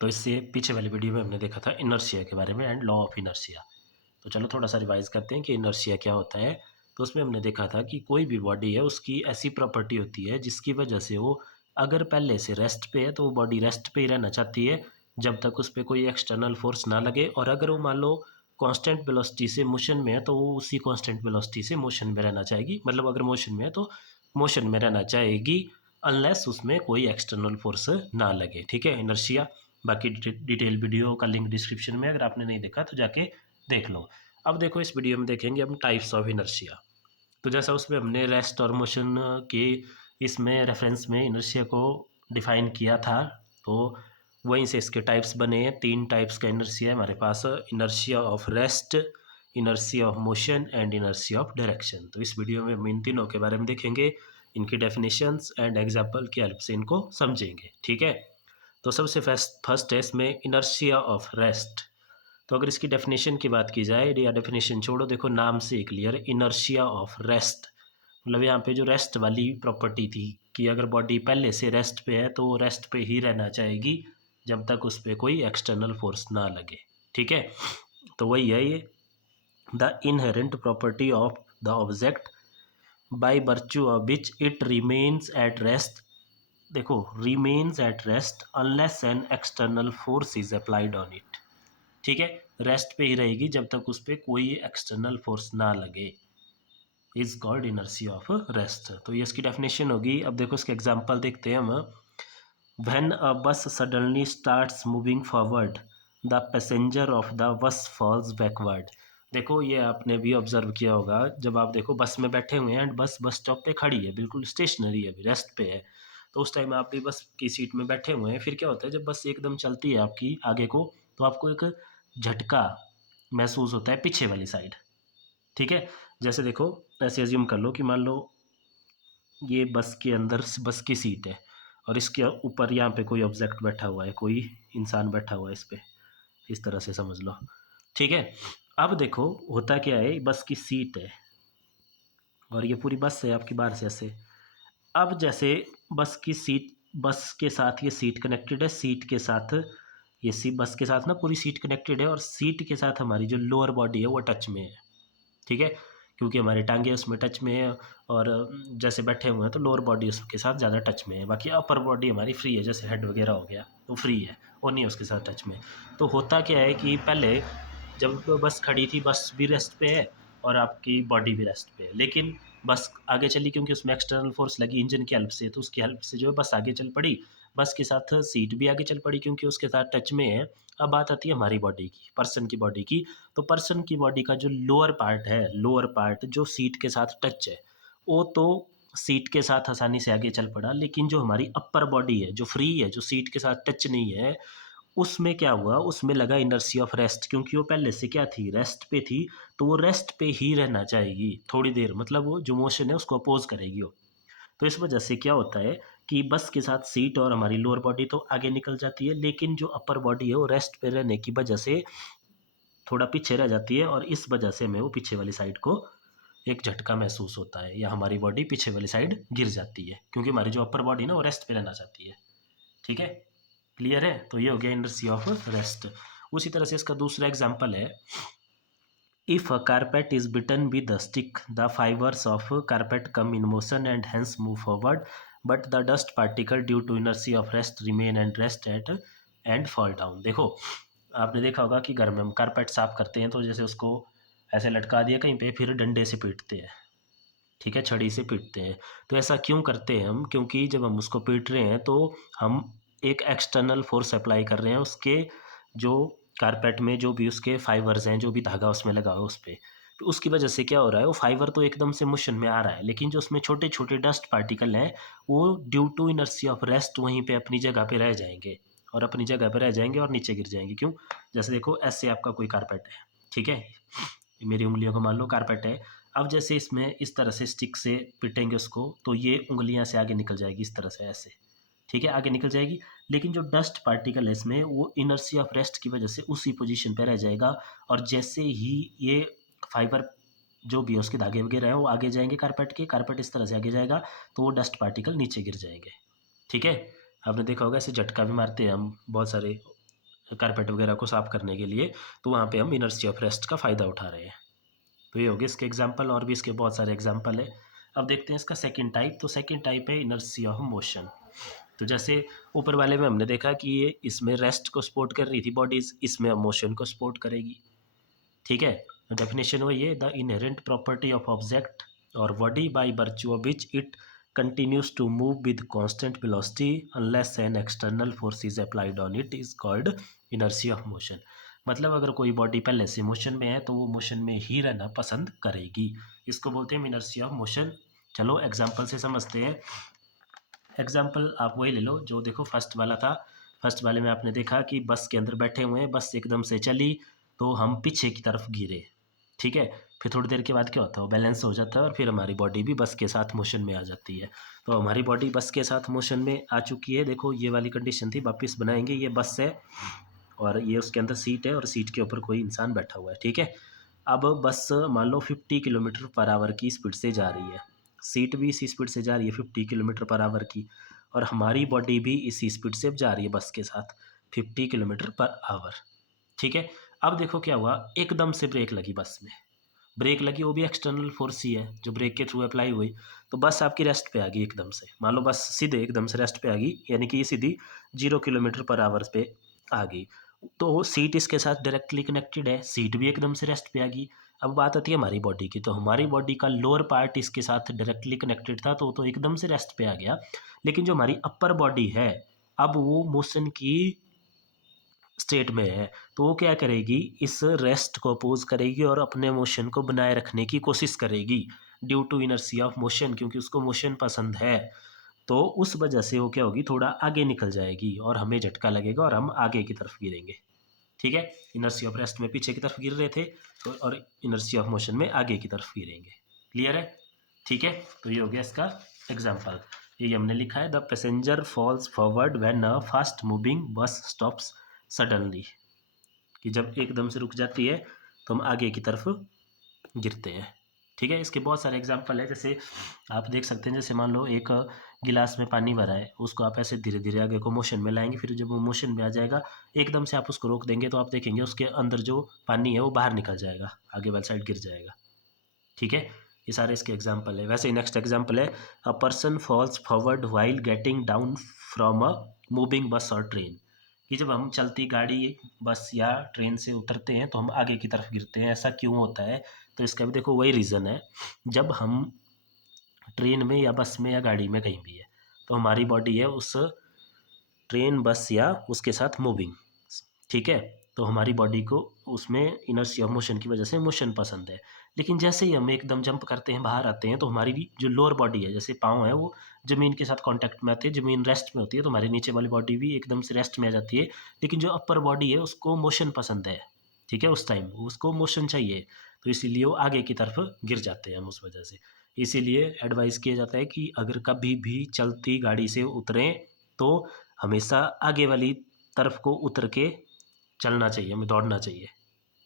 तो इससे पीछे वाली वीडियो में हमने देखा था इनर्शिया के बारे में एंड लॉ ऑफ इनर्शिया। तो चलो थोड़ा सा रिवाइज करते हैं कि इनर्शिया क्या होता है। तो उसमें हमने देखा था कि कोई भी बॉडी है उसकी ऐसी प्रॉपर्टी होती है जिसकी वजह से वो अगर पहले से रेस्ट पे है तो वो बॉडी रेस्ट पे ही रहना चाहती है जब तक उस पर कोई एक्सटर्नल फोर्स ना लगे, और अगर वो मान लो कांस्टेंट वेलोसिटी से मोशन में है तो वो उसी कांस्टेंट वेलोसिटी से मोशन में रहना चाहेगी, मतलब अगर मोशन में है तो मोशन में रहना चाहेगी अनलेस उसमें कोई एक्सटर्नल फोर्स ना लगे। ठीक है, इनर्शिया। बाकी डिटेल वीडियो का लिंक डिस्क्रिप्शन में, अगर आपने नहीं देखा तो जाके देख लो। अब देखो इस वीडियो में देखेंगे हम टाइप्स ऑफ इनर्शिया। तो जैसा उसमें हमने रेस्ट और मोशन के इसमें रेफरेंस में इनर्शिया को डिफाइन किया था, तो वहीं से इसके टाइप्स बने हैं। 3 टाइप्स का इनर्शिया है हमारे पास, inertia of rest, inertia of motion and inertia of direction. तो इस वीडियो में हम इन तीनों के बारे में देखेंगे, इनकी डेफिनेशंस एंड एग्जाम्पल की हेल्प से इनको समझेंगे। ठीक है, तो सबसे फर्स्ट है इसमें इनर्शिया ऑफ रेस्ट। तो अगर इसकी डेफिनेशन की बात की जाए, या डेफिनेशन छोड़ो, देखो नाम से ही क्लियर, इनर्शिया ऑफ रेस्ट मतलब यहाँ पे जो रेस्ट वाली प्रॉपर्टी थी कि अगर बॉडी पहले से रेस्ट पे है तो वो रेस्ट पे ही रहना चाहेगी जब तक उस पर कोई एक्सटर्नल फोर्स ना लगे। ठीक है, तो वही है ये, the inherent property of the object by virtue of which it remains at rest. देखो, remains at rest unless an external force is applied on it. ठीक है, रेस्ट पे ही रहेगी जब तक उस पर कोई एक्सटर्नल फोर्स ना लगे, is called inertia of rest. तो ये इसकी डेफिनेशन होगी। अब देखो इसके एग्जांपल देखते हैं हम। When a bus suddenly starts moving forward the passenger of the bus falls backward. देखो ये आपने भी ऑब्जर्व किया होगा, जब आप देखो बस में बैठे हुए हैं एंड बस बस स्टॉप पे खड़ी है, बिल्कुल स्टेशनरी है, अभी रेस्ट पे है, तो उस टाइम आप भी बस की सीट में बैठे हुए हैं। फिर क्या होता है, जब बस एकदम चलती है आपकी आगे को, तो आपको एक झटका महसूस होता है पीछे वाली साइड। ठीक है, जैसे देखो ऐसे एज्यूम कर लो कि मान लो ये बस के अंदर बस की सीट है और इसके ऊपर यहाँ पे कोई ऑब्जेक्ट बैठा हुआ है, कोई इंसान बैठा हुआ है इस पे, इस तरह से समझ लो। ठीक है, अब देखो होता क्या है, बस की सीट है और ये पूरी बस है आपकी बाहर से ऐसे। अब जैसे बस की सीट, बस के साथ ये सीट कनेक्टेड है, सीट के साथ ये सी बस के साथ ना पूरी सीट कनेक्टेड है, और सीट के साथ हमारी जो लोअर बॉडी है वो टच में है। ठीक है, क्योंकि हमारी टांगे उसमें टच में है, और जैसे बैठे हुए हैं तो लोअर बॉडी उसके साथ ज़्यादा टच में है, बाकी अपर बॉडी हमारी फ्री है, जैसे हेड वगैरह हो गया वो फ्री है, वो नहीं है उसके साथ टच में। तो होता क्या है कि पहले जब बस खड़ी थी, बस भी रेस्ट पे है और आपकी बॉडी भी रेस्ट पे है, लेकिन बस आगे चली क्योंकि उसमें एक्सटर्नल फोर्स लगी इंजन की हेल्प से, तो उसकी हेल्प से जो है बस आगे चल पड़ी, बस के साथ सीट भी आगे चल पड़ी क्योंकि उसके साथ टच में है। अब बात आती है हमारी बॉडी की, पर्सन की बॉडी की। तो पर्सन की बॉडी का जो लोअर पार्ट है, लोअर पार्ट जो सीट के साथ टच है, वो तो सीट के साथ आसानी से आगे चल पड़ा, लेकिन जो हमारी अपर बॉडी है जो फ्री है, जो सीट के साथ टच नहीं है, उसमें क्या हुआ, उसमें लगा इनर्शिया ऑफ रेस्ट, क्योंकि वो पहले से क्या थी, रेस्ट पे थी, तो वो रेस्ट पे ही रहना चाहेगी थोड़ी देर, मतलब वो जो मोशन है उसको अपोज करेगी वो। तो इस वजह से क्या होता है कि बस के साथ सीट और हमारी लोअर बॉडी तो आगे निकल जाती है, लेकिन जो अपर बॉडी है वो रेस्ट पे रहने की वजह से थोड़ा पीछे रह जाती है, और इस वजह से हमें वो पीछे वाली साइड को एक झटका महसूस होता है, या हमारी बॉडी पीछे वाली साइड गिर जाती है, क्योंकि हमारी जो अपर बॉडी ना वो रेस्ट पे रहना चाहती है। ठीक है, क्लियर है। तो ये हो गया इनर्शिया ऑफ रेस्ट। उसी तरह से इसका दूसरा एग्जांपल है, if a carpet is beaten with a stick the fibres of carpet come in motion and hence move forward but the dust particle due to inertia of rest remain and rest at and fall down. देखो आपने देखा होगा कि घर में हम carpet साफ करते हैं तो जैसे उसको ऐसे लटका दिया कहीं पे, फिर डंडे से पीटते हैं। ठीक है, छड़ी से पीटते हैं। तो ऐसा क्यों करते हैं हम, क्योंकि जब हम उसको पीट रहे हैं तो हम एक एक्सटर्नल फोर्स अप्लाई कर रहे हैं उसके, जो कारपेट में जो भी उसके फाइबर्स हैं, जो भी धागा उसमें लगा हुआ उस पर, तो उसकी वजह से क्या हो रहा है, वो फाइबर तो एकदम से मोशन में आ रहा है, लेकिन जो उसमें छोटे छोटे डस्ट पार्टिकल हैं वो due to inertia of rest वहीं पे अपनी जगह पे रह जाएंगे, और अपनी जगह पे रह जाएंगे और नीचे गिर जाएंगे। क्यों, जैसे देखो ऐसे आपका कोई कारपेट है, ठीक है, मेरी उंगलियों को मान लो कारपेट है। अब जैसे इसमें इस तरह से स्टिक से पिटेंगे उसको, तो ये उंगलियां से आगे निकल जाएगी इस तरह से ऐसे। ठीक है, आगे निकल जाएगी, लेकिन जो डस्ट पार्टिकल है इसमें वो इनर्शिया ऑफ रेस्ट की वजह से उसी पोजीशन पे रह जाएगा, और जैसे ही ये फाइबर जो भी है उसके धागे वगैरह हैं वो आगे जाएंगे कारपेट के, कारपेट इस तरह से आगे जाएगा तो वो डस्ट पार्टिकल नीचे गिर जाएंगे। ठीक है, आपने देखा होगा ऐसे झटका भी मारते हैं हम बहुत सारे कारपेट वगैरह को साफ करने के लिए, तो वहाँ पे हम इनर्शिया ऑफ रेस्ट का फ़ायदा उठा रहे हैं। तो ये हो गया इसके एग्जाम्पल, और भी इसके बहुत सारे एग्जाम्पल है। अब देखते हैं इसका सेकंड टाइप। तो सेकंड टाइप है इनर्शिया ऑफ मोशन। तो जैसे ऊपर वाले में हमने देखा कि ये इसमें रेस्ट को सपोर्ट कर रही थी बॉडीज़, इसमें अब मोशन को सपोर्ट करेगी। ठीक है, डेफिनेशन वही है, the inherent property of object और body by virtue of which it continues to move with constant velocity unless an external force is applied on it is called inertia of motion। मतलब अगर कोई body पहले से motion में है तो वो मोशन में ही रहना पसंद करेगी, इसको बोलते हैं इनर्शिया ऑफ मोशन। चलो एग्जांपल से समझते हैं। एग्जांपल आप वही ले लो जो देखो फर्स्ट वाला था। फर्स्ट वाले में आपने देखा कि बस के अंदर बैठे हुए हैं, बस एकदम से चली तो हम पीछे की तरफ गिरे। ठीक है, फिर थोड़ी देर के बाद क्या होता है, वो बैलेंस हो जाता है और फिर हमारी बॉडी भी बस के साथ मोशन में आ जाती है। तो हमारी बॉडी बस के साथ मोशन में आ चुकी है। देखो ये वाली कंडीशन थी, वापस बनाएंगे। ये बस है और ये उसके अंदर सीट है और सीट के ऊपर कोई इंसान बैठा हुआ है। ठीक है, अब बस मान लो 50 किलोमीटर पर आवर की स्पीड से जा रही है, सीट भी इसी स्पीड से जा रही है 50 किलोमीटर पर आवर की, और हमारी बॉडी भी इसी स्पीड से जा रही है बस के साथ 50 किलोमीटर पर आवर। ठीक है, अब देखो क्या हुआ, एकदम से ब्रेक लगी बस में। ब्रेक लगी, वो भी एक्सटर्नल फोर्स ही है जो ब्रेक के थ्रू अप्लाई हुई, तो बस आपकी रेस्ट पे आ गई एकदम से। मान लो बस सीधे एकदम से रेस्ट पे आ गई, यानी कि ये सीधी 0 किलोमीटर पर आवर पे आ गई। तो सीट इसके साथ डायरेक्टली कनेक्टेड है, सीट भी एकदम से रेस्ट पे आ गई। अब बात आती है हमारी बॉडी की, तो हमारी बॉडी का लोअर पार्ट इसके साथ डायरेक्टली कनेक्टेड था तो एकदम से रेस्ट पे आ गया। लेकिन जो हमारी अपर बॉडी है, अब वो मोशन की स्टेट में है, तो वो क्या करेगी, इस रेस्ट को अपोज करेगी और अपने मोशन को बनाए रखने की कोशिश करेगी due to inertia of motion, क्योंकि उसको मोशन पसंद है। तो उस वजह से वो क्या होगी, थोड़ा आगे निकल जाएगी और हमें झटका लगेगा और हम आगे की तरफ गिरेंगे। ठीक है, इनर्शिया ऑफ रेस्ट में पीछे की तरफ गिर रहे थे, तो और इनर्शिया ऑफ मोशन में आगे की तरफ गिरेंगे। क्लियर है? ठीक है, तो ये हो गया इसका एग्जाम्पल। ये हमने लिखा है, the passenger falls forward when a fast moving bus stops suddenly, कि जब एकदम से रुक जाती है तो हम आगे की तरफ गिरते हैं। ठीक है, इसके बहुत सारे एग्जांपल है, जैसे आप देख सकते हैं, जैसे मान लो एक गिलास में पानी भरा है, उसको आप ऐसे धीरे धीरे आगे को मोशन में लाएंगे, फिर जब वो मोशन में आ जाएगा एकदम से आप उसको रोक देंगे तो आप देखेंगे उसके अंदर जो पानी है वो बाहर निकल जाएगा, आगे वाली साइड गिर जाएगा। ठीक है, ये सारे इसके एग्जाम्पल है। वैसे ही नेक्स्ट एग्जाम्पल है, a person falls forward while getting down from a moving bus और ट्रेन, कि जब हम चलती गाड़ी, बस या ट्रेन से उतरते हैं तो हम आगे की तरफ गिरते हैं। ऐसा क्यों होता है, तो इसका भी देखो वही रीज़न है। जब हम ट्रेन में या बस में या गाड़ी में कहीं भी है, तो हमारी बॉडी है उस ट्रेन बस या उसके साथ मूविंग। ठीक है, तो हमारी बॉडी को उसमें इनर्शिया ऑफ मोशन की वजह से मोशन पसंद है। लेकिन जैसे ही हम एकदम जंप करते हैं, बाहर आते हैं, तो हमारी जो लोअर बॉडी है, जैसे पाँव है, वो ज़मीन के साथ कांटेक्ट में आती है, ज़मीन रेस्ट में होती है, तो हमारी नीचे वाली बॉडी भी एकदम से रेस्ट में आ जाती है। लेकिन जो अपर बॉडी है उसको मोशन पसंद है। ठीक है, उस टाइम उसको मोशन चाहिए, तो इसीलिए वो आगे की तरफ गिर जाते हैं हम उस वजह से। इसीलिए एडवाइस किया जाता है कि अगर कभी भी चलती गाड़ी से उतरें तो हमेशा आगे वाली तरफ को उतर के चलना चाहिए, हमें दौड़ना चाहिए।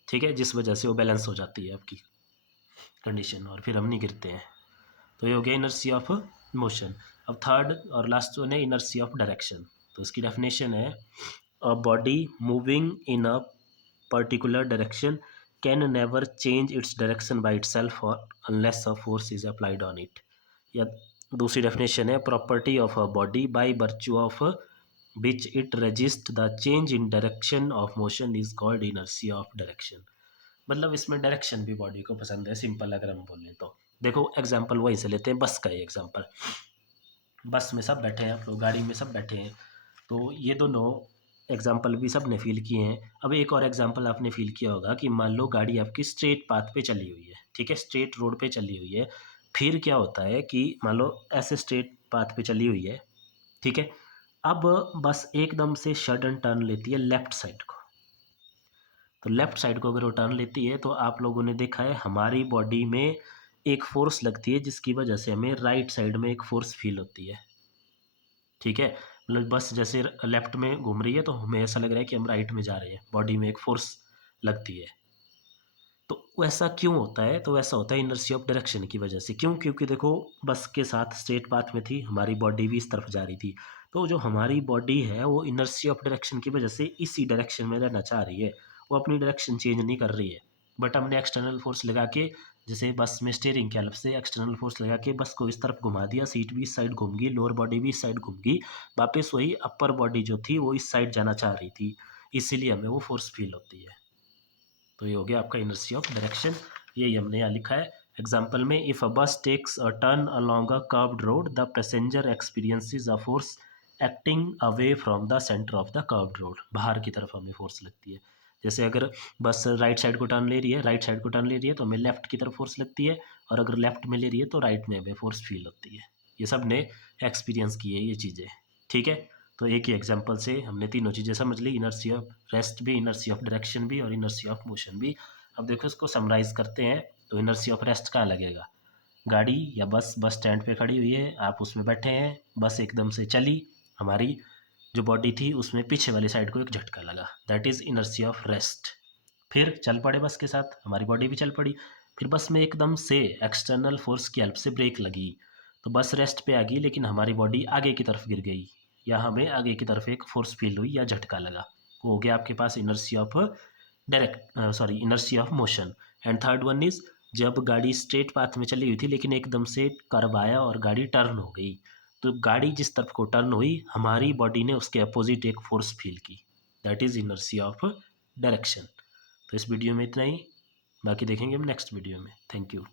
ठीक है, जिस वजह से वो बैलेंस हो जाती है आपकी कंडीशन और फिर हम नहीं गिरते हैं। तो ये हो गया इनर्शिया ऑफ मोशन। अब थर्ड और लास्ट वन है इनर्शिया ऑफ डायरेक्शन। तो इसकी डेफिनेशन है, a body moving in a particular direction can never change its direction by itself और unless a force is applied on it. या दूसरी definition है, property of a body by virtue of which it resists the change in direction of motion is called inertia of direction। मतलब इसमें direction भी body को पसंद है, simple अगर हम बोलें तो। देखो एग्जांपल वहीं से लेते हैं, बस का ही एग्जांपल। बस में सब बैठे हैं आप लोग, गाड़ी में सब बैठे हैं, तो ये दोनों एग्जांपल भी सब ने फील किए हैं। अब एक और एग्जांपल आपने फील किया होगा कि मान लो गाड़ी आपकी स्ट्रेट पाथ पे चली हुई है। ठीक है, स्ट्रेट रोड पे चली हुई है, फिर क्या होता है कि मान लो ऐसे स्ट्रेट पाथ पे चली हुई है। ठीक है, अब बस एकदम से सडन टर्न लेती है लेफ्ट साइड को। तो लेफ्ट साइड को अगर वो टर्न लेती है तो आप लोगों ने देखा है हमारी बॉडी में एक फोर्स लगती है जिसकी वजह से हमें राइट साइड में एक फोर्स फील होती है। ठीक है, मतलब बस जैसे लेफ्ट में घूम रही है तो हमें ऐसा लग रहा है कि हम राइट में जा रहे हैं, बॉडी में एक फोर्स लगती है। तो वैसा क्यों होता है, तो वैसा होता है इनर्शिया ऑफ डायरेक्शन की वजह से। क्यों? क्योंकि देखो बस के साथ स्ट्रेट पाथ में थी, हमारी बॉडी भी इस तरफ जा रही थी, तो जो हमारी बॉडी है वो इनर्शिया ऑफ डायरेक्शन की वजह से इसी डायरेक्शन में रहना चाह रही है, वो अपनी डायरेक्शन चेंज नहीं कर रही है। बट हमने एक्सटर्नल फोर्स लगा के, जैसे बस में स्टीयरिंग की हेल्प से एक्सटर्नल फोर्स लगा के बस को इस तरफ घुमा दिया, सीट भी इस साइड घूम गई, लोअर बॉडी भी इस साइड घूम गई, वापस वही अपर बॉडी जो थी वो इस साइड जाना चाह रही थी, इसीलिए हमें वो फोर्स फील होती है। तो ये हो गया आपका इनर्शिया ऑफ डायरेक्शन, यही हमने यहाँ लिखा है एग्जाम्पल में। If a bus takes a turn along a curved road the passenger experiences a force acting away from the centre of the curved road, बाहर की तरफ हमें फोर्स लगती है। जैसे अगर बस राइट साइड को टर्न ले रही है, राइट साइड को टर्न ले रही है तो हमें लेफ्ट की तरफ फोर्स लगती है, और अगर लेफ्ट में ले रही है तो राइट में हमें फोर्स फील होती है। ये सब ने एक्सपीरियंस की है ये चीज़ें, ठीक है। तो एक ही एग्जांपल से हमने तीनों चीज़ें समझ ली, इनर्शिया ऑफ रेस्ट भी, इनर्शिया ऑफ डायरेक्शन भी, और इनर्शिया ऑफ मोशन भी। अब देखो इसको समराइज़ करते हैं, तो इनर्शिया ऑफ रेस्ट कहाँ लगेगा? गाड़ी या बस बस स्टैंड पे खड़ी हुई है, आप उसमें बैठे हैं, बस एकदम से चली, हमारी जो बॉडी थी उसमें पीछे वाली साइड को एक झटका लगा, that is inertia of rest. फिर चल पड़े बस के साथ, हमारी बॉडी भी चल पड़ी। फिर बस में एकदम से एक्सटर्नल फोर्स की हेल्प से ब्रेक लगी, तो बस रेस्ट पे आ गई, लेकिन हमारी बॉडी आगे की तरफ गिर गई, या हमें आगे की तरफ एक फोर्स फील हुई या झटका लगा। वो हो गया आपके पास inertia of inertia of motion. And third one is, जब गाड़ी स्ट्रेट पाथ में चली हुई थी लेकिन एकदम से कर्व आया और गाड़ी टर्न हो गई, तो गाड़ी जिस तरफ को टर्न हुई हमारी बॉडी ने उसके अपोजिट एक फोर्स फील की, that is inertia of direction. तो इस वीडियो में इतना ही, बाकी देखेंगे हम नेक्स्ट वीडियो में। Thank you.